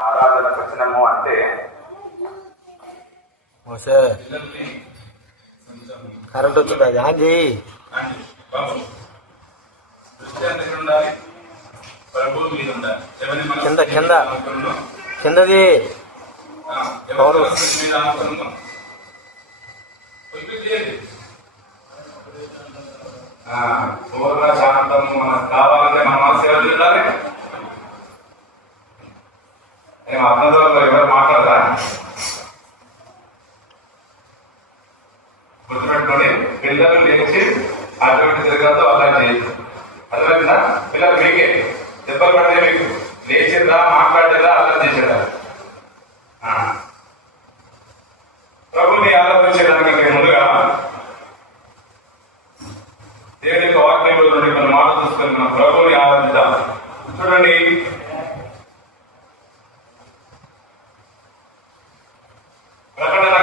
ఆరాధన వచనము అంటే కరెంట్ వచ్చింది, అది ఆన్ చేయి. కింద కింద కిందది పూర్ణ శాంతం మనకు కావాలంటే మనం సేవ చేయాలి. అర్థంలో ఎవరు మాట్లాడరా? గుర్తుపెట్టుకోండి, పిల్లలు లేచి అటువంటి తిరగదు, అలా చేయదు. అర్థమైందా? పిల్లలు మీకే దెబ్బలు పడితే మీకు లేచిరా, మాట్లాడేదా, అలా చేసేదా? ప్రభుని ఆలోచించడానికి ముందుగా దేవుని యొక్క వాక్యంలో నుండి మనం మాట చూసుకొని మనం ప్రభుని ఆరాధిద్దాం. చూడండి, ప్రకటన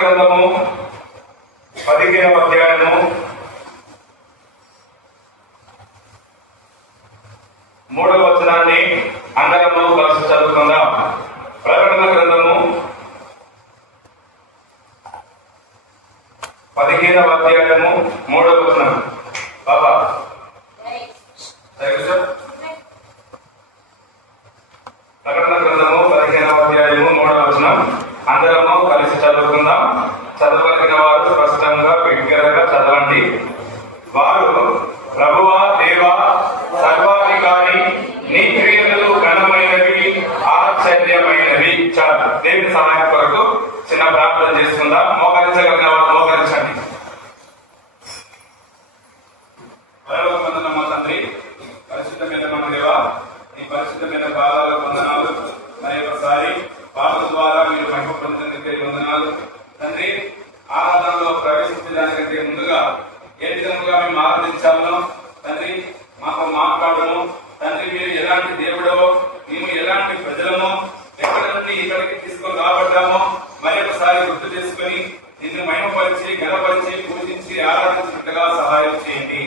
గ్రంథము 15వ అధ్యాయము 3వ వచనాన్ని అందరము కలిసి చదువుకుందాం. ప్రకటన గ్రంథము 15వ అధ్యాయము 3వ వచనం. బాబా ప్రకటన గ్రంథము 15వ అధ్యాయము 3వ వచనం అందరము కలిసి చదువుకుందాం. చదవలిగిన వారు స్పష్టంగా బిగ్గరగా చదవండి. వారు, ప్రభువా, దేవా, సర్వాధికారి, నీ క్రియలు ఘనమైనవి, ఆశ్చర్యమైనవి. చాలు. దేవుని సహాయం కొరకు చిన్న ప్రార్థన చేసుకుందాం. మోకరించగలిగిన వారు మోకరించండి. మా తండ్రి, పరిశుద్ధమైన మన దేవా, నీ పరిశుద్ధమైన పాదాలకు వందనాలు. మరి ఒకసారి పాటల ద్వారా మీరు మహిమ పొందడానికి వందనాలు తండ్రి. ఆరాధనలో ప్రవేశించడానికంటే ముందుగా ఏ విధంగా మేము ఆరాధించాలో తండ్రి మాకు మాట్లాడము. తండ్రి, మీరు ఎలాంటి దేవుడో, మేము ఎలాంటి ప్రజలమో, ఎక్కడ నుండి ఇక్కడికి తీసుకొని రాబడ్డామో మరి ఒకసారి గుర్తు చేసుకుని నిన్ను మహిమపరిచి, గణపరిచి, పూజించి ఆరాధించినట్టుగా సహాయం చేయండి.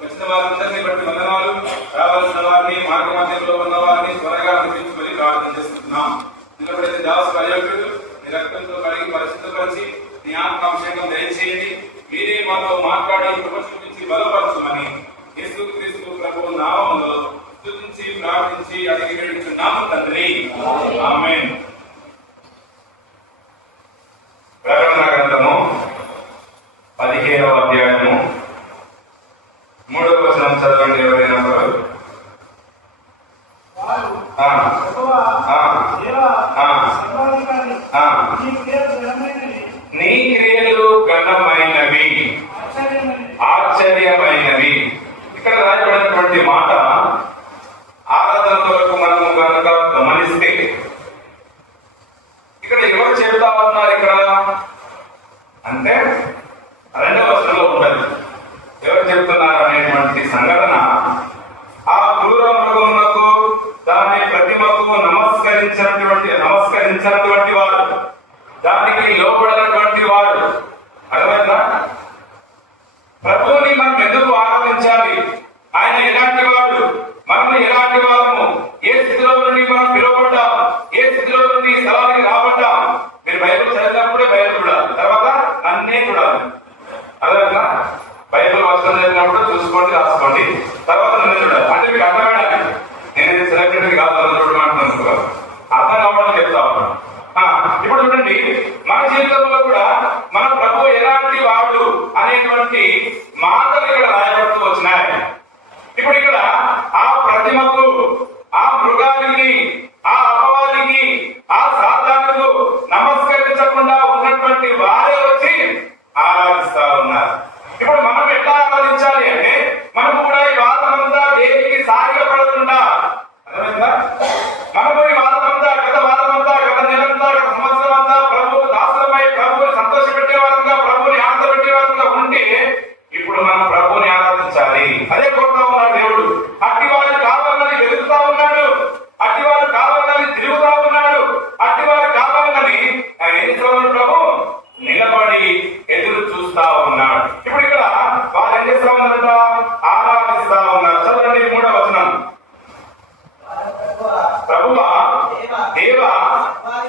వచ్చిన వారందరినీ బట్టి వందనాలు. రావాల్సిన వారిని, మార్గ మధ్యంలో ఉన్న వారిని త్వరగా అనిపించుకొని ప్రార్థన చేస్తున్నాం. నిలబడిన దాసు అయోగ్యుడు నీ రక్తంతో కడిగి పరిశుద్ధపరిచి నీ ఆత్మాభిషేకం దయచేయండి. మీరే మాతో మాట్లాడి కృప చూపించి బలపరచుమని యేసుక్రీస్తు ప్రభువు నామములో స్తుతించి ప్రార్థించి అడిగి వేడుచున్నాము తండ్రి, ఆమేన్. ప్రకటన గ్రంథము 15వ అధ్యాయము 3వ వచనం చదవండి. ఎవరైనా నీ క్రియలు ఘనమైనవి, ఆశ్చర్యమైనవి. ఇక్కడ రాయబడినటువంటి మాట ఆరాధన కొరకు మనము కనుక గమనిస్తే ఇక్కడ ఎవరు చెబుతా ఉన్నారు? ఇక్కడ అంటే 2వ వచనంలో ఉన్నది. ఎవరు చెబుతున్నారు అనేటువంటి సంఘటన, ఆ క్రూర మృగమునకు దాని ప్రతిమకు నమస్కరించినటువంటి వారు, దానికి లోబడినటువంటి వారు. అర్థమైందా? ప్రభువుని మనం ఎందుకు ఆరాధించాలి? ఆయన ఎలాంటి వాడు, మనం ఎలాంటి వాళ్ళము, ఏ స్థితిలో నుండి మనం పిలువబడ్డాం, ఏ స్థితిలో నుండి స్థలానికి రాబడ్డాం. మీరు బైబిల్ చదివినప్పుడే బైబిల్ చూడాలి, తర్వాత అన్నీ చూడాలి. అర్థమైందా? బైబిల్ వచనం చదివినప్పుడు చూసుకోండి, రాసుకోండి, తర్వాత నన్ను చూడాలి. అంటే మీకు అర్థమైనా నేను సెలబ్రిటీ కాదు, చూడమంటున్నాను, అర్థం కావడం చెప్తా ఉన్నాను. ఇప్పుడు చూడండి, మన జీవితంలో కూడా మన ప్రభు ఎలాంటి వాడు అనేటువంటి మాటలు ఇక్కడ రాయబడుతూ వచ్చినాయి. ఇప్పుడు ఇక్కడ ఆ ప్రతిమకు, ఆ మృగానికి, ఆ అపవాదికి, ఆ సాతానుకు నమస్కరించకుండా ఉన్నటువంటి వారే వచ్చి ఆరాధిస్తా ఉన్నారు. ఇప్పుడు మనం ఎట్లా ఆరాధించాలి అంటే, మనం కూడా ఈ వాదమంతా దేనికి సాగిలపడకుండా, అర్థమైందా? మనము ఈ వాదమంతా, గత వాదమంతా, గత నెలంతా, గత సంవత్సరం అంతా ప్రభువు దాసులమై ప్రభువుని సంతోష పెట్టేవారంగా, ప్రభువుని ఆనంద పెట్టేవారంగా ఉంటే ఇప్పుడు మనం ప్రభువుని ఆరాధించాలి.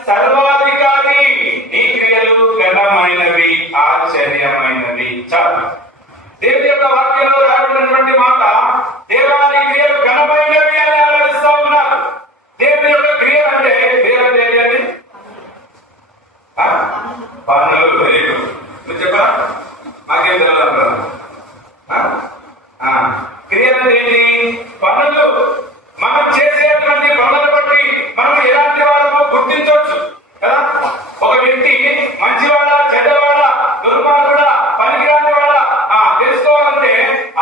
సర్వాధికారి, నీ క్రియలు ఘనమైనవి, ఆశ్చర్యమైనవి. చాలు. దేవుని యొక్క వాక్యంలో రాబడినటువంటి మాట, దేవాని క్రియలు ఘనమైనవి అని ఆలోచిస్తా ఉన్నారు. దేవుని యొక్క క్రియలు అంటే క్రియలు ఏంటి? పనులు. మీరు చెప్పరా? మాకేం తెలియదు. క్రియలు ఏంటి? పనులు. మనం చేసేటువంటి పనులను బట్టి మనం ఎలాంటి వాళ్ళమో గుర్తించవచ్చు కదా. ఒక వ్యక్తి మంచివాడా, చెడ్డవాడా, దుర్మార్గుడా, పనికిరాని వాడా తెలుసుకోవాలంటే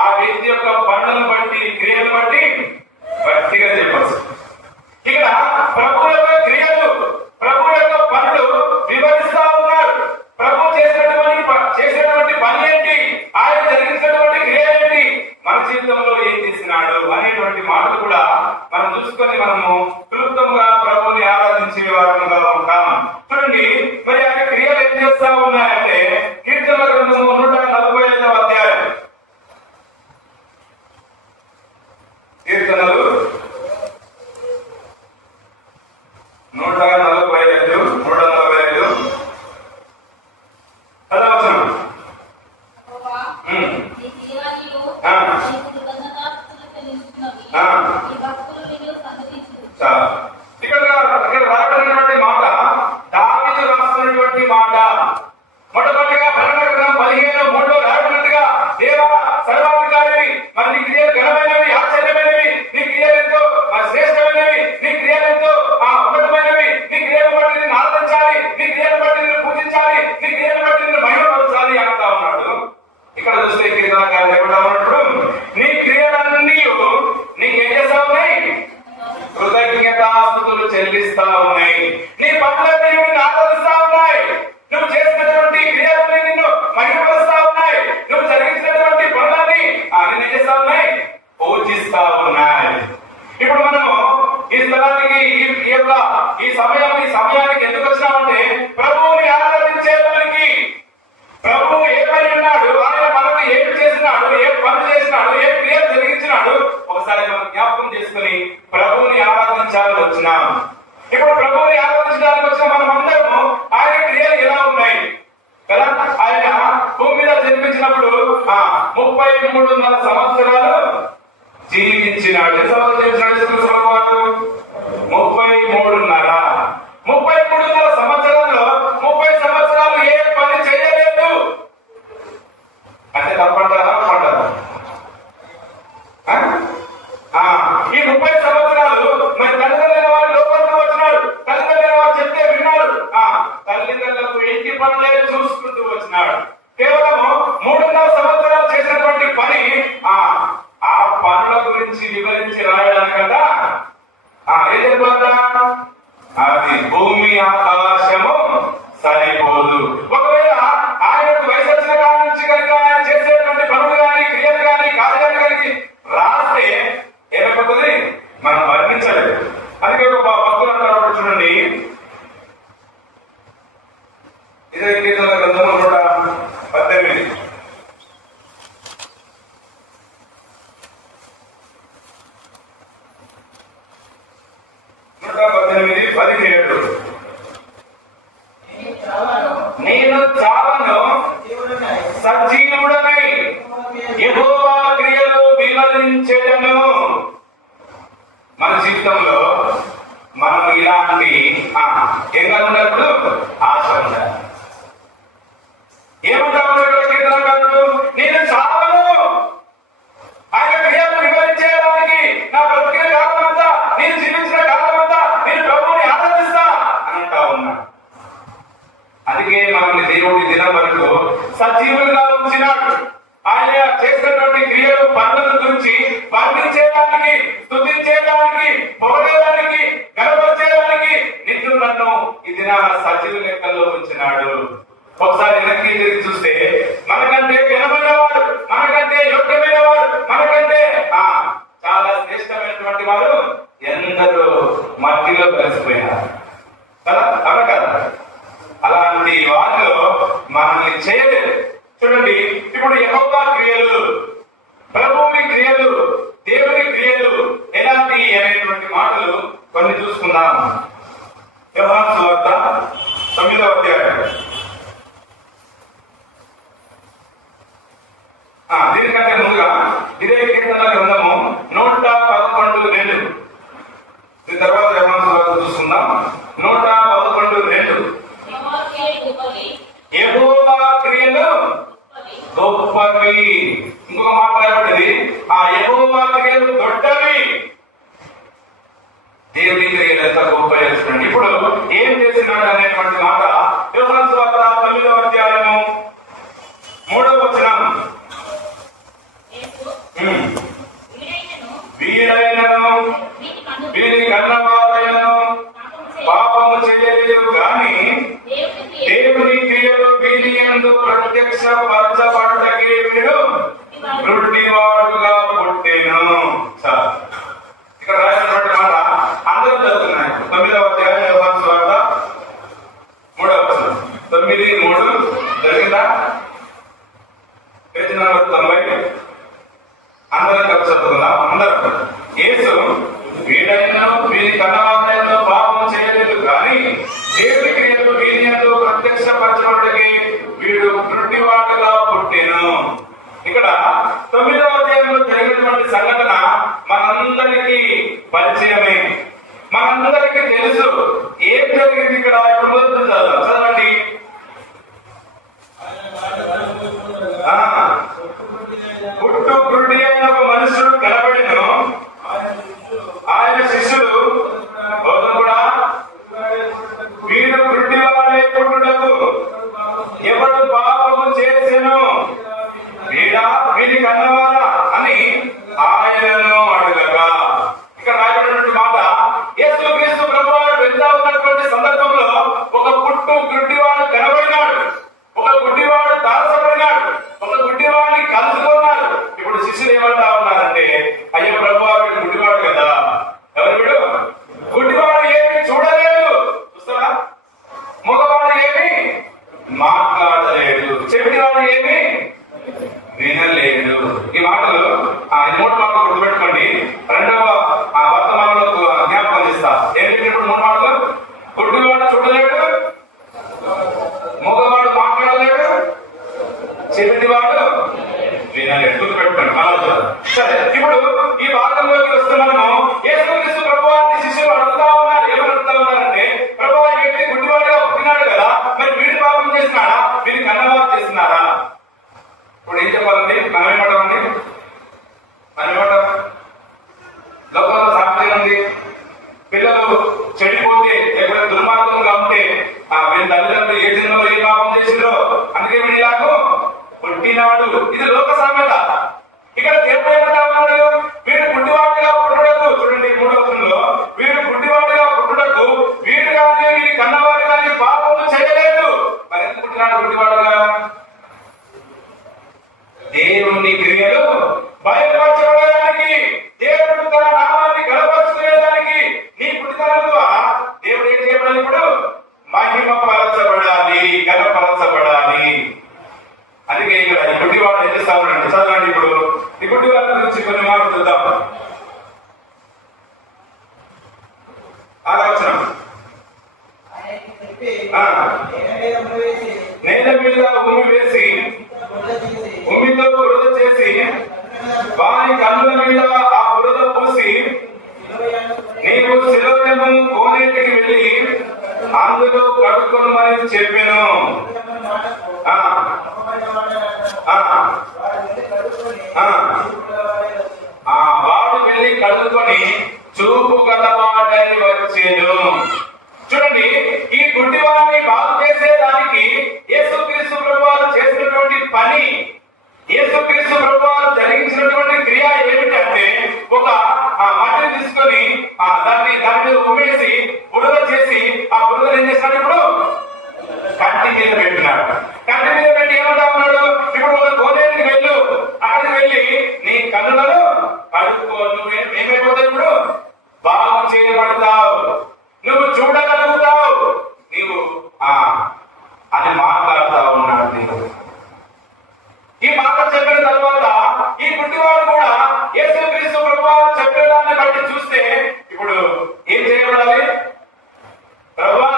ఆ వ్యక్తి యొక్క పనులను బట్టి, క్రియలను బట్టి గట్టిగా చెప్పచ్చు. ఇక్కడ ప్రభు యొక్క క్రియలు, ప్రభు యొక్క పనులు వివరిస్తా ఉన్నారు. ప్రభు చేసినటువంటి పని ఏంటి, ఆయన జరిగించినటువంటి క్రియ ఏంటి, మన జీవితంలో ఏం చేసినాడు అనేటువంటి మాటలు కూడా మనం చూసుకొని మనము క్లుప్తంగా ప్రభుని ఆరాధించే వారంగా ఉంటాం. చూడండి, మరి ఆ క్రియలు ఏం చేస్తా ఉన్నాయంటే కీర్తనల గ్రంథము 145వ అధ్యాయం. కీర్తనలు 145 పదవచనం. ఇక్కడ రాబడినటువంటి మాట దావీదు రాస్తున్నటువంటి మాట. మొట్టమొదటిగా ప్రకటన గ్రంథం 15:3 రాబడినట్టుగా, దేవా సర్వాధికారి, మరి నీ క్రియలు ఘనమైనవి, ఆశ్చర్యమైనవి, నీ క్రియలు ఎంతో శ్రేష్టమైనవి, నీ క్రియలు ఎంతో ఉన్నతమైనవి, నీ క్రియలు బట్టి నిన్ను ఆరాధించాలి, నీ క్రియలు బట్టి నిన్ను పూజించాలి, నీ క్రియలు బట్టి నిన్ను మహిమపరచాలి అంటా ఉన్నాడు. ఇక్కడ చూస్తే కీర్తనకారుడు ఎక్కడ ఉన్నప్పుడు నీ క్రియలన్నీ నీకేం చేస్తా ఉన్నాయి? కృతజ్ఞతాస్తుతులు చెల్లిస్తా ఉన్నాయి. నీ పనులన్నీ నిన్ను ఆరాధిస్తా ఉన్నాయి. నువ్వు చేసినటువంటి క్రియలన్నీ నిన్ను మహిమపరుస్తా ఉన్నాయి. నువ్వు జరిగించినటువంటి పనులన్నీ నిన్ను ఏం చేస్తా ఉన్నాయి? పూజిస్తా ఉన్నాయి. ఇప్పుడు మనము ఈ స్థలానికి ఈ సమయానికి ఎందుకు వచ్చినామంటే ప్రభువుని ఆరాధించేదానికి. ప్రభువు ఏ పని ఉన్నాడు, ఆయన మనకు ఏమి చేసినాడు, ఏ పని చేసినాడు, ఏ క్రియలు జరిగించినాడు ఒకసారి మనం జ్ఞాపకం చేసుకుని ప్రభువుని ఆరాధించాలని వచ్చినాం. ఇప్పుడు ప్రభువుని ఆరాధించడానికి వచ్చిన మనం అందరము ఆయన క్రియలు ఎలా ఉన్నాయి కదా. ఆయన భూమి మీద జన్మించినప్పుడు 33.5 సంవత్సరాలు జీవించినాడు. ఎంత సంవత్సరాలు జీవించినాడు? 33.5. 33.5 సంవత్సరాల్లో 30 సంవత్సరాలు ఏ పని చేయలేదు అంటే తప్పంటారా? ఈ 30 సంవత్సరాలు మరి తల్లిదండ్రుల వారి లోపలికి వచ్చినాడు. తల్లిదండ్రుల వారు చెప్తే విన్నాడు. తల్లిదండ్రులకు ఇంటి పనులే చూసుకుంటూ వచ్చినాడు. కేవలం 3.5 సంవత్సరాలు చేసినటువంటి పని ఆ పనుల గురించి వివరించి రాయడానికి కదా. ఏం చెప్పాలా? అది భూమి ఆకాశము సరిపోదు. ఒకవేళ ఆయనకు వయసు వచ్చిన కాలం నుంచి కనుక ఆయన చేసేటువంటి పనులు కానీ, క్రియలు కానీ, కార్యాలు కానీ రాస్తే ఏమైపోతుంది? మనం వర్ణించలేదు. అందుకే ఒక భక్తులు అంటారు చూడండి, ఇదే కీర్తనల గ్రంథము 118. నేను చావను, సజీవుడనై యెహోవా క్రియలు వివరించెదను. మన జీవితంలో మనం ఇలాంటి ఏం ఉన్నప్పుడు ఆశ ఉండాలి. ఏమంటారు కీర్తనకారుడు? నేను చావను, ఆయన క్రియలు వివరించేయడానికి నా బ్రతికిన కాలం అంతా, నేను జీవించిన కాలం అంతా నేను ప్రభువుని ఆరాధిస్తా అంటా ఉన్నా. అందుకే మనల్ని దేవుడి దినం వరకు సజీవులుగా ఉంచినాడు. ఆయన చేసినటువంటి క్రియలు, పనుల గురించి వర్ణించేదానికి, స్తుతించేదానికి, పొగడేదానికి, గర్వపరిచేదానికి నిన్ను నన్ను ఈ దినాన సజీవ లెక్కల్లో ఉంచినాడు. ఒకసారి వెనక్కి తిరిగి చూస్తే మనకంటే ఘనమైన వాడు, మనకంటే యోగ్యమైన వాడు, మనకంటే చాలా శ్రేష్టమైనటువంటి వారు ఎందరో మట్టిలో కలిసిపోయినారు కదా. అవును కదా? అలాంటి వారిలో మనల్ని చేయలేదు. చూడండి, ఇప్పుడు యెహోవా క్రియలు, ప్రభువుని క్రియలు, దేవుని క్రియలు ఎలాంటి అనేటువంటి మాటలు కొన్ని చూసుకుందాం. యోహాను సువార్త 9వ అధ్యాయం. దీనికంటే ముందుగా ఇదే కీర్తన గ్రంథము 111:2. దీని తర్వాత యోహాను సువార్త చూసుకుందాం. 111:2. యెహోవా క్రియలు గొప్పవి. ఇంకొక మాట రాయబడింది, ఆ యెహోవా క్రియలు దొడ్డవి. దేవుని క్రియలు ఎంత గొప్ప చేస్తున్నాడు. ఇప్పుడు ఏం చేస్తున్నాడు అనేటువంటి మాట యోహాను సువార్త 9వ అధ్యాయము 3వ వచనం. వీడైనను వీరి కన్నవారైనను పాపము చేయలేదు కానీ దేవుని క్రియలు వీరి యందు ప్రత్యక్ష పరచబడటకే వీడు గుడ్డివాడుగా పుట్టెను. ఇక్కడ రాసినటువంటి మాట అందరూ చదువుతున్నాయి. 9వ అధ్యాయం యోహాను సువార్త 3వ వచనం. 9:3 జరిగిందా? Page number 90. అందరం కలిసి చదువుకుందాం. అందరూ. యేసు వీడైనను వీరి కన్నవారైనను పాపం చేయలేదు కానీ దేవుని క్రియలు వీరి యందు ప్రత్యక్ష పరచబడటకే వీడు గుడ్డివాడుగా పుట్టెను. ఇక్కడ 9వ అధ్యాయంలో జరిగినటువంటి సంఘటన మనందరికీ పరిచయమే, మనందరికీ తెలుసు. ఏం జరిగింది ఇక్కడ? ఇప్పుడు మొదలు చదవండి. పుట్టు గుడ్డి అయిన ఒక మనుషుడు కనబడిను. ఆయన శిష్యులు బోధకుడా వీడు గుడ్డివాడై పుట్టుటకు ఎవడు పాపము చేసెను, వీడా వీడి కన్నవారా అని ఆయనను అడగగా. ఇక్కడ రాయబడినటువంటి మాట, యేసుక్రీస్తు ప్రభువారు వెళ్తా ఉన్నటువంటి సందర్భంలో ఒక పుట్టు గుడ్డివాడు కనబడినాడు, ఒక గుడ్డివాడు తారసపడినాడు, ఒక గుడ్డివాడిని కలుసుకున్నాడు. ఇప్పుడు శిష్యులు ఏమంటా ఉన్నారంటే, అయ్యో ప్రభువారు వీడు గుడ్డివాడు కదా. ఎవరు వీడు? గుడ్డివాడు ఏమి చూడలేదు, చూస్తారా? మగవాడు ఏమి మాట్లాడలేడు, చెవిటివాడు ఏమి వినలేదు. ఈ మాటలు ఈ 3 మాటలు గుర్తుపెట్టుకోండి. 2వ వర్తమానంలో జ్ఞాపకం చేస్తా. ఏంటంటే ఇప్పుడు 3 మాటలు: గుడ్డివాడు చూడలేడు, మగవాడు మాట్లాడలేడు, చెవిటివాడు వినలేడు. గుర్తుపెట్టుకోండి. సరే, ఇప్పుడు ఈ భాగంలోకి వస్తున్నాము. యేసుక్రీస్తు ప్రభువారిని శిష్యులు అడుగుతా ఉన్నారు. ఎవరు అడుగుతా ఉన్నారంటే, ప్రభువా ఈ వ్యక్తి గుడ్డివాడుగా పుట్టినాడు కదా, మరి వీడి పాపం చేసినాడా, వీడి కన్నవారు చేస్తున్నారా? ఇప్పుడు ఏం చెప్పాలండి? మనం ఏమంటామండి? లోకంలో సాంప్రదాయం ఉంది. పిల్లలు చెడిపోతే లేకపోతే దుర్మార్గంగా ఉంటే వీళ్ళ తల్లిదండ్రులు ఏ జన్మలో ఏ పాపం చేసిందో అందుకే వీడిలాగా పుట్టినాడు. ఇది లోక సామెత. ఇక్కడ దేవుడు ఏమంటా ఉన్నాడు? వీడు గుడ్డివాడిగా పుట్టుటకు, చూడండి 3వ వచనంలో, వీడు గుడ్డివాడిగా పుట్టుటకు వీడు కానీ వీడి కన్నవాడు కానీ పాపము చేయలేదు. మరి ఎందుకు పుట్టినాడు గుడ్డివాడుగా? దేవుని క్రియలు బయలుపరచబడడానికి, దేవుడు తన నామాన్ని గణపరచుకునేదానికి నీ పుట్టితనం ద్వారా దేవుడు ఏం చేయబడాలి? ఇప్పుడు మహిమపరచబడాలి, గణపరచబడాలి. అందుకే ఇక్కడ ఈ గుడ్డివాడు ఏం చేస్తా ఉన్నాడు? చదవండి. ఇప్పుడు ఈ గుడ్డివాడి గురించి కొన్ని మాటలు చూద్దాం. 6వ వచనం. నేల మీద ఉమ్మి వేసి ఉమ్మితో బురద చేసి వారి కన్నుల మీద ఆ బురద పూసి నీవు శిలోయము కోనేటికి వెళ్ళి అందులో కడుక్కొనమని చెప్పాను. వాడు వెళ్ళి కడుక్కొని చూపు గలవాడై వచ్చేను. చూడండి, ఈ గుడ్డివాడిని బాగు చేసేదానికి యేసుక్రీస్తు ప్రభువారు చేసినటువంటి పని, యేసుక్రీస్తు ప్రభువారు జరిగించినటువంటి క్రియ ఏమిటంటే, ఒక మట్టిని తీసుకొని దాని మీద ఉమ్మేసి బురద చేసి ఆ బురదను ఏం చేస్తాడు? ఇప్పుడు కంటి మీద పెట్టినాడు. కంటి మీద పెట్టి ఏమంటా ఉన్నాడు? ఇప్పుడు ఒక కోనేటికి వెళ్ళు, అక్కడికి వెళ్ళి నీ కన్నులను కడుక్కో. నువ్వు ఏమైపోతావు? ఇప్పుడు బాగు చేయబడతావు, నువ్వు చూడగలుగుతావు, నీవు అని మాట్లాడుతా ఉన్నాడు దేవుడు. ఈ మాట చెప్పిన తర్వాత ఈ గుడ్డివాడు కూడా యేసుక్రీస్తు ప్రభువారు చెప్పేదాన్ని బట్టి చూస్తే ఇప్పుడు ఏం చేయబడాలి? ప్రభువా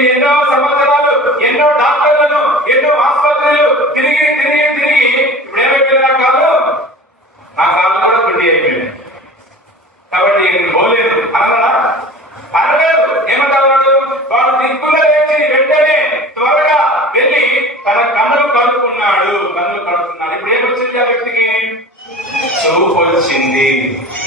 నేను ఎన్నో సంవత్సరాలు ఎన్నో డాక్టర్లను ఎన్నో ఆసుపత్రులు తిరిగి తిరిగి తిరిగి ఇప్పుడు ఏమైపోయింది నా కాళ్ళు కూడా గుడ్డి అయిపోయింది కాబట్టి పోలేదు అనలేదు ఏమంటారు వాడు దిక్కులో లేచి వెంటనే త్వరగా వెళ్ళి తన కన్నులు కలుపుకున్నాడు ఇప్పుడు ఏమొచ్చింది ఆ వ్యక్తికి చూపు వచ్చింది.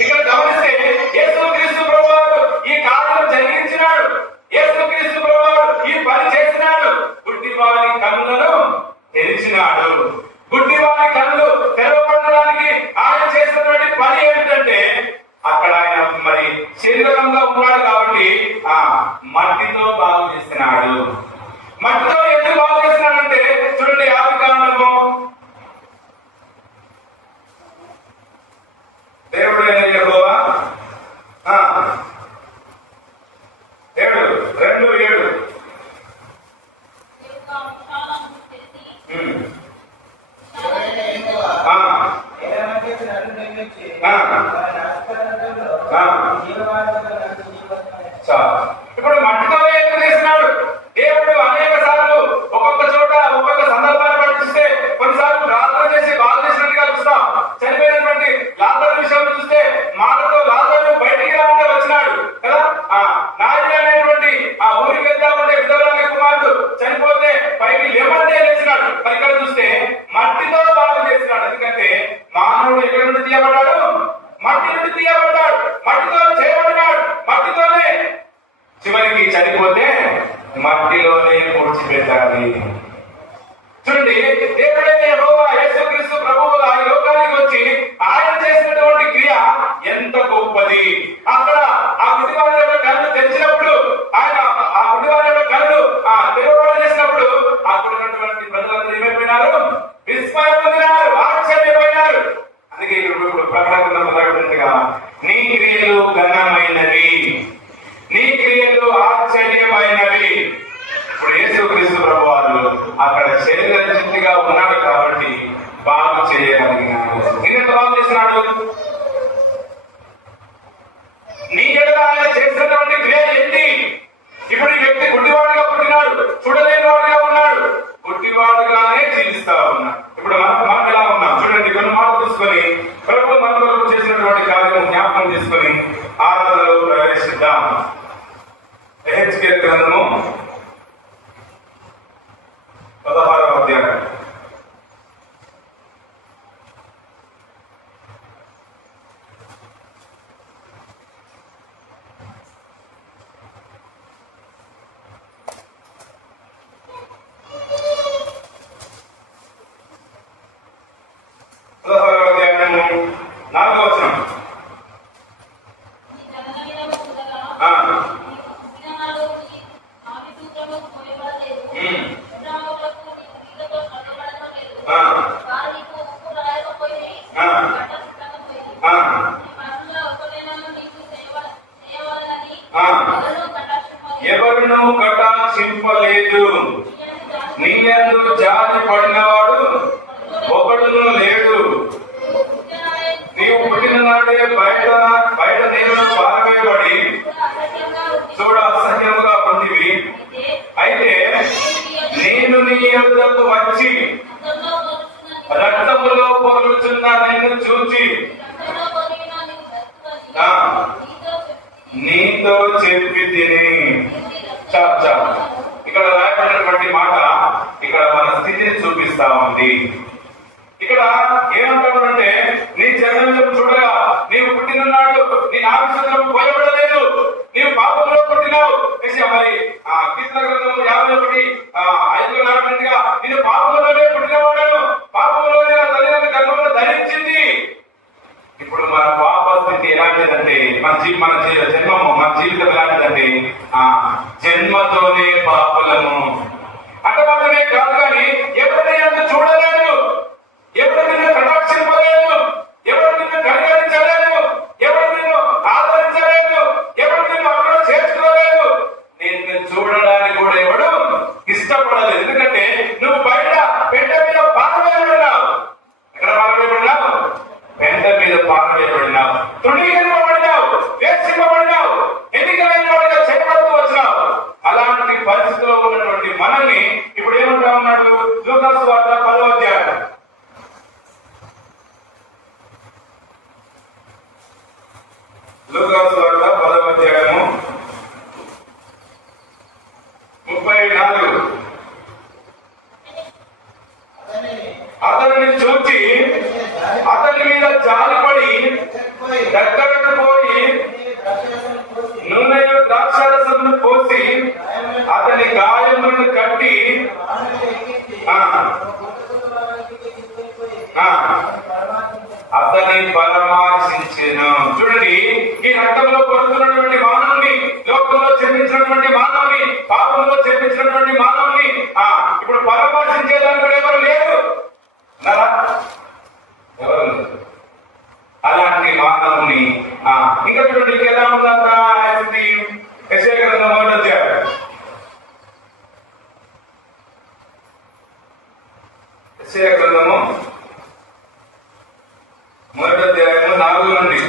ఇక్కడ గమనిస్తే యేసుక్రీస్తు ప్రభువారు ఈ కార్యం జరిగించినాడు, యేసుక్రీస్తు ప్రభువారు ఈ పని చేసినాడు. గుడ్డివారి కన్నులను తెరిచినాడు. గుడ్డివారి కన్నులు తెరవబడడానికి ఆయన చేసినటువంటి పని ఏమిటంటే అక్కడ ఆయన మరి శరీరంగా ఉన్నాడు కాబట్టి ఆ మట్టితో బాగు చేసినాడు. మట్టితో ఎందుకు బాగు చేసినాడంటే చూడండి ఆదికాండము దేవుడైన యెహోవా 7:2 ఇప్పుడు మట్టితోనే ఎందుకు చేసినాడు దేవుడు? అనేక సార్లు ఒక్కొక్క చోట ఒక్కొక్క సందర్భాన్ని పట్టిస్తే కొన్నిసార్లు ప్రార్థన చేసి బాధ చేసినట్టుగా చూస్తాం. చనిపోయినటువంటి లాజరు విషయంలో చూస్తే మాటతో లాజరు బయటికి రావాలంటే వచ్చినాడు కదా. నాయకుడు అనేటువంటి ఆ ఊరికి వెళ్దామంటే విధవరాలి కుమారుడు చనిపోతే పైకి లేవంటే లేచినాడు. మరి ఇక్కడ చూస్తే మట్టితో బాధ చేసినాడు. ఎందుకంటే మానవుడు ఎక్కడి నుండి తీయబడ్డాడు? మట్టి నుండి తీయబడ్డాడు, మట్టితో చేయబడ్డాడు. మట్టితోనే చివరికి చనిపోతే మట్టిలోనే పూడ్చిపెట్టాలి. చూడండి దేవుడైన యెహోవా యేసుక్రీస్తు ప్రభువుగా ఈ లోకానికి వచ్చి ఆయన చేసినటువంటి క్రియ ఎంత గొప్పది. అక్కడ ఆ గుడివారి యొక్క కళ్ళు తెరిచినప్పుడు ఆయన ఆ గుడివారి యొక్క కళ్ళు తెరవడం చేసినప్పుడు అక్కడ ఉన్నటువంటి ప్రజలందరూ ఏమైపోయినారు? విస్మయం పొందినారు, ఆశ్చర్యపోయినారు. అందుకే ఇప్పుడు ప్రకటనగా నీ క్రియలు ఘనమైనవి, నీ క్రియలు ఆశ్చర్యమైనవి. ఇప్పుడు యేసుక్రీస్తు ప్రభువారు అక్కడ శరీరచిత్తిగా ఉన్నాడు కాబట్టి బాగు చేయగలిగినాడు. ఎంత బాగు చేసినాడు? నీ ఎడల ఆయన చేసినటువంటి క్రియ ఏంటి? ఇప్పుడు ఈ వ్యక్తి గుడ్డివాడుగా పుట్టినాడు, చూడలేని వాడుగా ఉన్నాడు, గుడ్డివాడుగానే జీవిస్తా ఉన్నాడు. ఇప్పుడు మనం ఎలా ఉన్నాం చూడండి. కొన్ని మాటలు తీసుకొని ప్రభు మన కొరకు చేసినటువంటి కార్యం జ్ఞాపకం చేసుకొని ఆరాధనలో ప్రవేశిద్దాం. యెహెజ్కేలు గ్రంథము 16వ అధ్యాయం. ఎవరును కటాక్షింపలేదు, నీయందు జాతి పడినవాడు ఒకడును లేడు. నీవు పుట్టిన నాడే బయట దేవుడు పారవేయబడి చూడ అసహ్యముగా పొందివి. అయితే నేను నీ యొద్దకు వచ్చి రక్తములో పొర్లుచున్న నిన్ను చూచి నీతో చెప్పి తిని. ఇక్కడ రాయబడినటువంటి మాట ఇక్కడ మన స్థితిని చూపిస్తా ఉంది. ఇక్కడ ఏమంటాడంటే నీ జన్మం చూడగా నీవు పుట్టిన నాడు నీ నాగసూత్రం పోయబడలేదు, నీవు పాపంలో పుట్టినావు. మరి కీర్తన గ్రంథం 51:5 నాటినట్టుగా నేను పాపంలోనే పుట్టినవాడను, పాపంలోనే నా తల్లిదండ్రుల గర్భంలో ధరించింది. ఇప్పుడు మన పాప స్థితి ఎలాంటిదంటే మన జన్మము మన జీవితం ఎలాంటిదంటే జన్మతోనే పాపులము. అంత మాత్రమే కాదు కానీ ఎవరిని చూడలేదు, ఎవరు నిన్ను కటాక్షింపలేదు, ఎవరు నిన్ను కనికరించలేదు, ఎవరు నిన్ను ఆదరించలేదు, ఎవరు నిన్ను అక్కడ చేర్చుకోలేదు, నిన్ను చూడడానికి కూడా ఎవడు ఇష్టపడలేదు. ఎందుకంటే నువ్వు బయట పెంట మీద పారవేయబడినావు. ఎక్కడ పారవేయబడినావు? పెంట మీద పారవేయబడినావు, తృణీకరింపబడినావు, వేక్షింపబడినావు, ఎన్నికలైన వాడిగా చెప్పబడుతూ వచ్చినావు. అలాంటి పరిస్థితిలో ఉన్నటువంటి మనల్ని ఇప్పుడు ఏమంటా ఉన్నాడు? లూకాసు వార్త 10వ అధ్యాయం. లూకాసు వార్త 10వ అధ్యాయము 34. అతనిని చూచి అతని మీద జాలిపడి దగ్గరకు పోయి నూనె ద్రాక్షారసమును పోసి అతని గాయములను కట్టి అతని పరామర్శించెను. చూడండి, ఈ రక్తంలో పడుతున్నటువంటి మానవుని, లోకంలో జన్మించినటువంటి మానవుని, పాపంలో జన్మించినటువంటి మానవుని ఇప్పుడు పరామర్శించేదానికి కూడా ఎవరు లేరు. ఎవరు లేరు. అలాంటి మానవుని ఇంకా చూడండి ఎలా ఉందంట స్థితి. యెషయా గ్రంథం 1వ అధ్యాయం. యెషయా గ్రంథము 1వ అధ్యాయము 4 నుండి.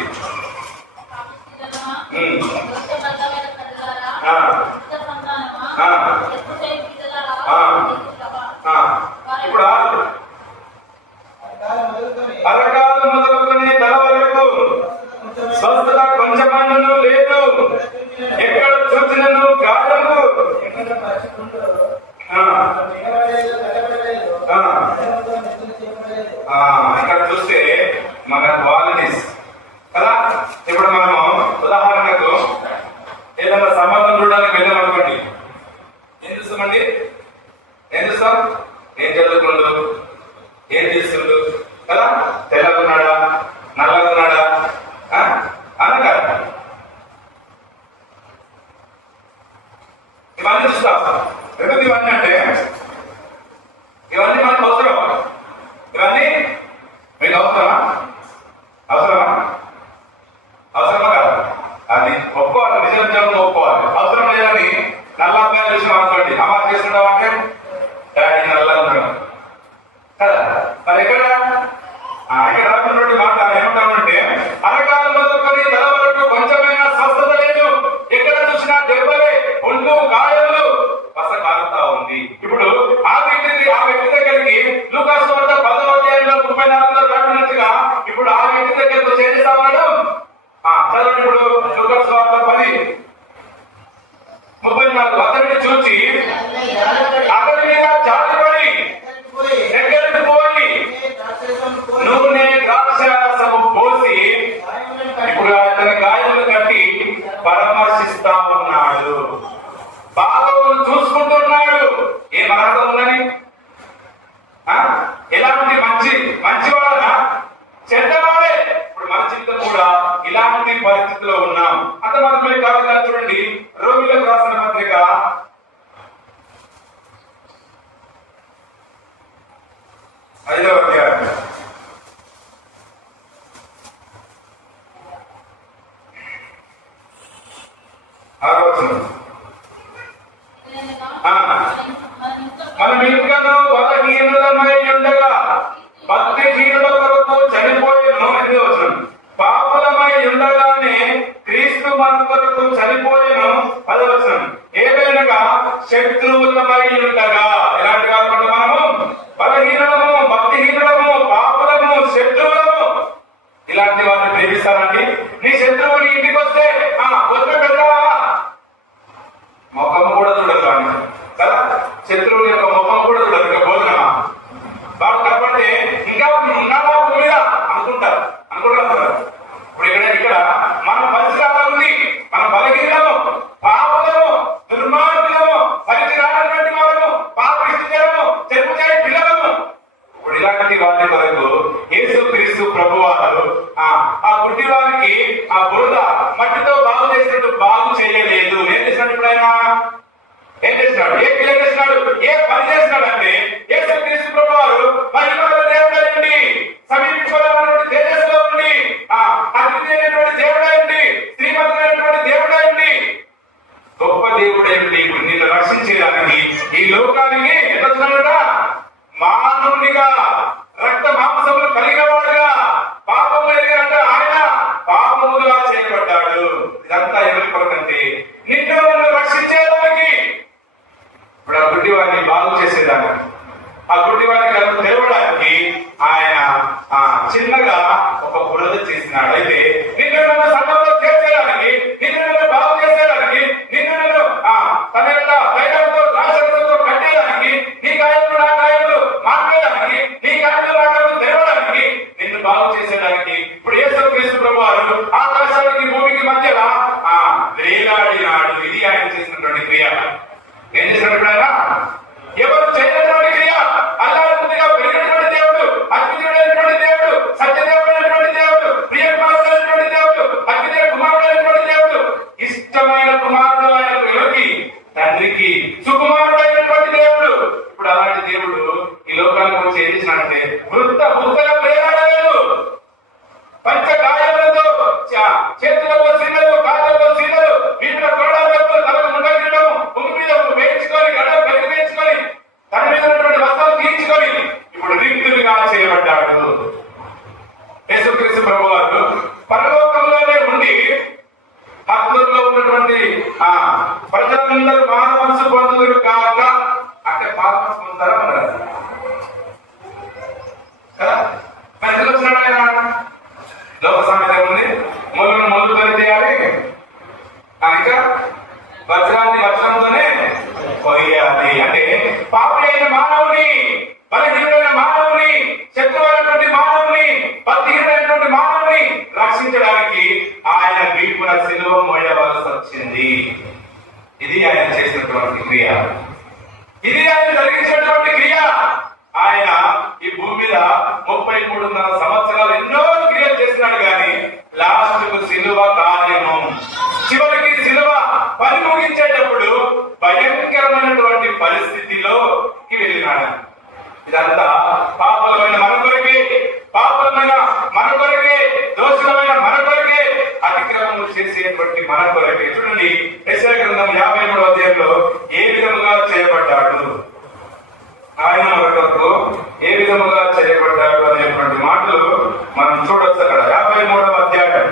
ఇప్పుడు అరకాలు మొదలుకొని తల వరకు స్వస్థత కొంచెమన్నను లేదు, ఎక్కడ చూసినను గాయము. ఇక్కడ చూస్తే మన క్వాలిటీస్ కదా. ఇప్పుడు మనము ఉదాహరణకు ఏదైనా సంబంధం చూడడానికి వెళ్ళామనుకోండి, ఏం చూస్తామండి? ఏం చూస్తాం? ఏం చదువుకుండు, ఏం చేస్తుండు కదా, తెల్లగున్నాడా, నల్లగున్నాడా అనగా ఇవన్నీ చూస్తాం. ఎందుకు ఇవన్నీ అంటే ఇవన్నీ మనకు అవసరం. ఇవన్నీ మీకు అవసరమా? అవసరమా? అవసరమా కాదు. అది ఒప్పుకోవాలి, నిజంగా ఒప్పుకోవాలి. అవసరం లేదని నల్ల అబ్బాయి చూసి అనుకోండి, అమ్మ చేస్తున్నావు అంటే డాడీ నల్లగా ఉన్నాడు కదా. మరి ఇక్కడ రాస్తున్నటువంటి మాట ఏమంటామంటే అరకాలం మొదలుకొని తల వరకు కొంచెమైనా స్వస్థత లేదు, ఎక్కడ చూసినా దెబ్బలే, ఒళ్ళు గాయాలు పస కాలుతా ఉంది. ఇప్పుడు ఆ వ్యక్తి దగ్గరికి లూకాసు వార్త 10వ అధ్యాయంలో 34లో రాసినట్టుగా ఇప్పుడు ఆ వ్యక్తి దగ్గరకు వచ్చి ఏం చేస్తా ఉన్నాడు? చదవండి. ఇప్పుడు లూకాసు వార్త 10:34. అతన్ని చూచి అతని మీద జాలిపడి దగ్గరకు పోయి నూనె ద్రాక్షారసము పోసి ఇప్పుడు అతని గాయములు కట్టి పరామర్శిస్తా ఉన్నాడు. బాగోగులు చూసుకుంటున్నాడు. ఏం అర్థం ఉందని? ఎలాంటి మంచివాడా చెడ్డవాడే? ఇప్పుడు మన జీవితం కూడా ఇలాంటి పరిస్థితిలో ఉన్నాం. అంత మాత్రమే కాకుండా చూడండి, రోమిలకు రాసిన పత్రిక 5వ అధ్యాయం 6వ వచనం. మనం ఇంకను బలహీనులమై ఉండగా భక్తిహీనుల కొరకు చనిపోయేను. 8వ వచనం. పాపులమై ఉండగానే క్రీస్తు మన కొరకు చనిపోయేను. 10వ వచనం. ఏదైనా శత్రువులమై ఉండగా, ఎలాంటి కాకుండా మనము బలహీనులము, భక్తిహీనులము, పాపులము, శత్రువులము. ఇలాంటి వారిని ప్రేమిస్తారండి. నీ శత్రువు నీ ఇంటికి వస్తే వదిలి పెడతావా? ముఖం కూడా చూడదు అని కదా. శత్రువుని యొక్క ముఖం కూడా చూడదు. ఇక భోజనమా బాగా కనపడితే ఇంకా ఉన్నావా భూమి మీద అనుకుంటారు. ఇప్పుడు ఇక్కడ మన పరిస్థితి అలా ఉంది. మన బలహీనము, పాపలము, దుర్మార్గులము, పనికి రానటువంటి వాళ్ళము, పాపిష్టిము, చెరుపు చేయ పిల్లలము. బాగు చేసేదానికి, ఆ గుడ్డివాడి కళ్ళు తెరవడానికి ఆయన చిన్నగా ఒక బురద చేసినాడు. అయితే నిన్ను నన్ను సంఘంలో చేర్చేయడానికి, నిన్ను నన్ను బాగు చేసేయడానికి, నిన్ను నన్ను తన యొక్క తైలంతో ద్రాక్షరసంతో కట్టేయడానికి, నీ గాయములు నా గాయములు మాట్లాడడానికి, నీ గాయములు నా గాయములు తెరవడానికి, నిన్ను బాగు చేసేయడానికి ఇప్పుడు యేసుక్రీస్తు ప్రభువారు ఆకాశానికి భూమికి మధ్యలో వేలాడినాడు. ఇది ఆయన చేసినటువంటి క్రియ. ఏం చేసినప్పుడు ఆయన ఎవరు చేయనటువంటి క్రియ. అల్లారుగా పెరిగినటువంటి దేవుడు, అద్భుతుడైనటువంటి దేవుడు, సత్యదేవుడైనటువంటి దేవుడు, ప్రియకుమారుడైనటువంటి దేవుడు, అద్భుత కుమారుడైనటువంటి దేవుడు, ఇష్టమైన కుమారుడు ఆయనకు ఎవరికి? తండ్రికి సుకుమారుడైనటువంటి దేవుడు. ఇప్పుడు అలాంటి దేవుడు ఈ లోకానికి వచ్చి ఏం చేసినాడంటే వృత్తగా వేలాడలేదు. పంచ గాయాలతో, చేతులలో సీనలు, కాళ్ళలో సీనలు, వీటిలో కొరడాలతో, తలకు ముండగిరడం, భూమి మీద వేయించుకొని, గడ్డ పెరిగి వేయించుకొని, తన మీద ఉన్నటువంటి వస్త్రాలు తీయించుకొని ఇప్పుడు రిక్తులుగా చేయబడ్డాడు. యేసుక్రీస్తు ప్రభువారు పరలోకంలోనే ఉండి భక్తుల్లో ఉన్నటువంటి ప్రజలందరూ మానవ మనసు పొందుదురు కాక అంటే పాప పొందుతారా కదా ఎందుకు వచ్చినాడు ఆయన? లోక సామెత ఉంది, ముళ్ళను ముళ్ళుతో చేయాలి, ఇంకా వజ్రాన్ని వజ్రంతోనే కొయ్యాలి. అంటే పాపి అయిన మానవుని, బలహీనుడైన మానవుని, శత్రువైనటువంటి మానవుని, భక్తిహీనమైనటువంటి మానవుని రక్షించడానికి ఆయన వీపున సిలువ మోయవలసి వచ్చింది. ఇది ఆయన చేసినటువంటి క్రియ, ఇది ఆయన జరిగించినటువంటి క్రియ. ఆయన ఈ భూమి మీద 33.5 సంవత్సరాలు ఎన్నో క్రియలు చేసినాడు, కానీ లాస్ట్ కు సిలువ కార్యము, చివరికి సిలువ పని ముగించేటప్పుడు భయంకరమైనటువంటి పరిస్థితిలోకి వెళ్ళినాడు. ఇదంతా పాపలమైన మన కొరకే, పాపలమైన మన కొరకే, దోషులమైన మన కొరకే, అతిక్రమం చేసేటువంటి మన కొరకే. చూడండి యెషయా గ్రంథం 53వ అధ్యాయంలో ఏ విధముగా చేయబడ్డాడు, ఆయన మన కొరకు ఏ విధముగా చేయబడ్డాడు అనేటువంటి మాటలు మనం చూడొచ్చు అక్కడ. 53వ అధ్యాయం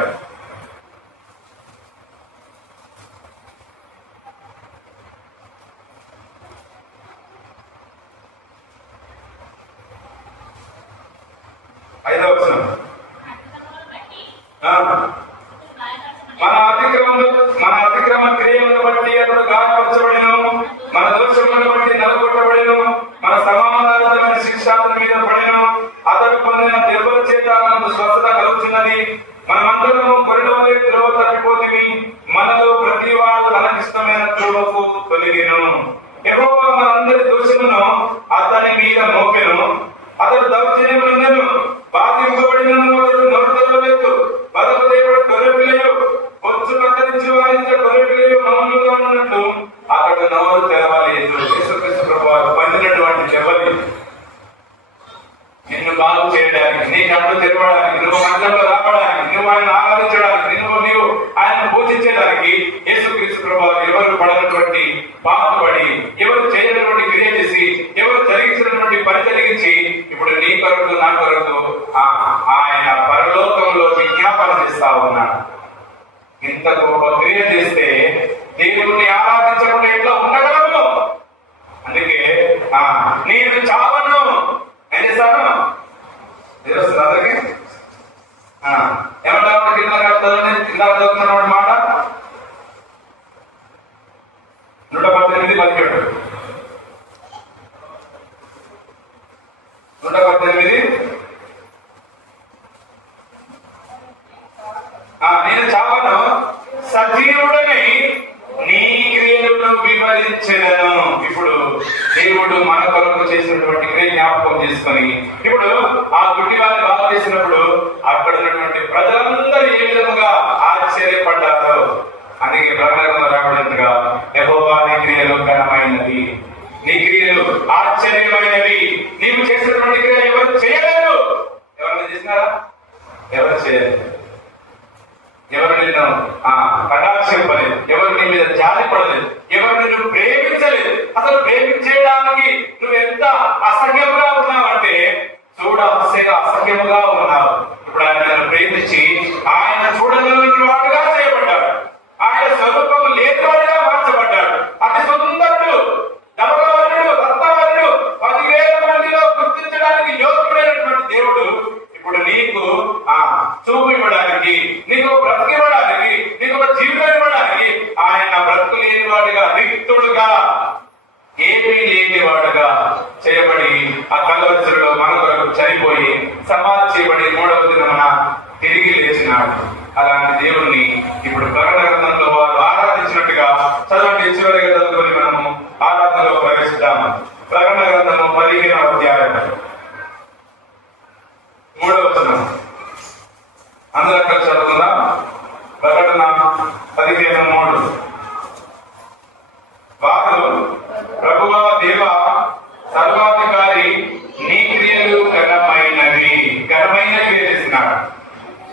ఐదవ వచనం. మన అతిక్రమ క్రియలను బట్టి అతడు గాయపరచబడెను, మన దోషములను బట్టి నలగొట్టబడెను, మన సమాధానమైన శిక్ష అతని మీద పడెను, అతడు పొందిన దెబ్బల చేత మనకు స్వస్థత కలుగుతున్నది. మనమందరము గొర్రెల వలె త్రోవ తప్పిపోతిమి, మనలో ప్రతి వాడు తనకిష్టమైన త్రోవకు తొలగెను. యెహోవా మనందరి దోషములను అతని మీద మోపెను, అతడు దౌర్జన్యములను బాధింపబడినను అతడు నోరు తెరవలేదు. బదకు దేవుడు గొర్రెపిల్లలు బొచ్చు కత్తిరించి వారించిన గొర్రెపిల్లలు మౌనంగా ఉన్నట్లు అతడు నోరు తెరవలేదు. యేసుక్రీస్తు ప్రభువారు పొందినటువంటి దెబ్బలు నిన్ను బాగు చేయడానికి, నీ కళ్ళు తెరవడానికి, నువ్వు మందిరంలో రావడానికి, నువ్వు ఆయన ఆరాధించడానికి, నీవు ఆయన పూజించడానికి యేసుక్రీస్తు ప్రభువారు ఎవరు పడినటువంటి బాధపడి, ఎవరు చేయనటువంటి క్రియ చేసి, ఎవరు జరిగించినటువంటి పని జరిగించి ఇప్పుడు నీ కొరకు నా కొరకు ఆయన పరలోకంలో విజ్ఞాపన చేస్తా ఉన్నాడు. ఇంత గొప్ప క్రియ చేస్తే దేవుణ్ణి ఆరాధించకుండా ఎట్లా ఉండగలము? అందుకే నేను చావను ఏం చేస్తాను తెలుస్తుంది అందరికి. ఏమంటా కింద చదువుతున్నటువంటి మాట 118:17 118 నేను చావను, సజీవుడని నీ క్రియలను వివరించెదను. ఇప్పుడు దేవుడు మన కొరకు చేసినటువంటి క్రియ జ్ఞాపకం చేసుకొని ఇప్పుడు ఆ గుడ్డివారిని బాగు చేసినప్పుడు అక్కడ ఉన్నటువంటి ప్రజలందరూ ఏ విధముగా ఆశ్చర్యపడ్డారో. అందుకే ప్రకటనలో రాబడినట్టుగా యెహోవా నీ క్రియలు ఘనమైనవి, నీ క్రియలు ఆశ్చర్యమైనవి, నీవు చేసినటువంటి క్రియ ఎవరు చేయలేదు. ఎవరైనా చేసినారా? ఎవరు చేయలేదు. ఎవరు నిన్ను కటాక్షింపలేదు, ఎవరు నీ మీద జాలి పడలేదు, ఎవరు నిన్ను ప్రేమించలేదు. అసలు ప్రేమించడానికి నువ్వు ఎంత అసహ్యముగా ఉన్నావంటే అసహ్యముగా ఉన్నావు. ఇప్పుడు ఆయన నన్ను ప్రేమించి ఆయన చూడగలిగిన వాడుగా చేయబడ్డాడు, ఆయన స్వరూపము లేనివాడుగా మార్చబడ్డాడు. అతి సుందరుడు, నవరవర్ణుడు, రత్నవర్ణుడు చేయబడి ఆ కల్వరిలో మన కొరకు చనిపోయి సమాధి చేయబడి మూడవ దినమున తిరిగి లేచినాడు. అలాంటి దేవుణ్ణి ఇప్పుడు ప్రకటన గ్రంథంలో వారు ఆరాధించినట్టుగా చదవండి. చివరిగా చదువుకొని మనము ఆరాధనలో ప్రవేశిద్దాము. ప్రకటన గ్రంథము 15వ అధ్యాయం 3వ వచనం. అందరూ అక్కడ చదువుకుందాం. ప్రకటన 15:3. వారు ప్రభువా దేవా సర్వాధికారి, నీ క్రియలు ఘనమైనవి. ఘనమైన క్రియ చేసినాడు,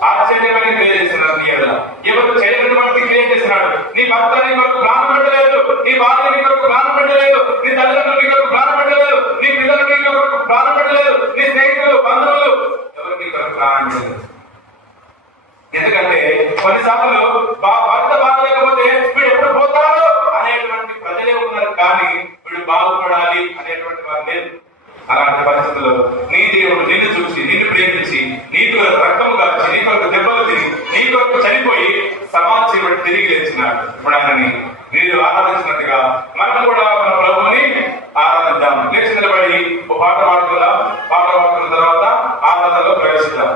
ఆశ్చర్యమైన క్రియ చేసినాడు. నీ ఎడల ఎవరు చేయనటువంటి క్రియ చేసినాడు. నీ భర్త నీ కొరకు ప్రాణం పెట్టలేదు, నీ భార్య నీ కొరకు ప్రాణం పెట్టలేదు, నీ తల్లిదండ్రులు నీ కొరకు ప్రాణం పెట్టలేదు, నీ పిల్లలు నీ కొరకు ప్రాణం పెట్టలేదు, నీ స్నేహితులు బంధువులు ఎవరు నీ కొరకు ప్రాణం పెట్టలేదు. ఎందుకంటే కొన్నిసార్లు భర్త బాగలేకపోతే వీడు ఎప్పుడు పోతాడు అనేటువంటి ప్రజలే ఉన్నారు, కానీ వీడు బాగుపడాలి అనేటువంటి వారు లేదు. అలాంటి పరిస్థితుల్లో నీ దేవుడు నిన్ను చూసి, నిన్ను ప్రేమించి, నీ కొరకు రక్తము కాల్చి, నీ కొరకు దెబ్బలు తిని, నీ కొరకు చనిపోయి సమాధి చేయబడి తిరిగి లేచినాడు. ఇప్పుడు ఆయనని మీరు ఆరాధించినట్టుగా మనం కూడా మన ప్రభువుని ఆరాధిద్దాం. లేచి నిలబడి ఒక పాట పాడుకుందాం. పాట పాడుకున్న తర్వాత ఆరాధనలో ప్రవేశిద్దాం.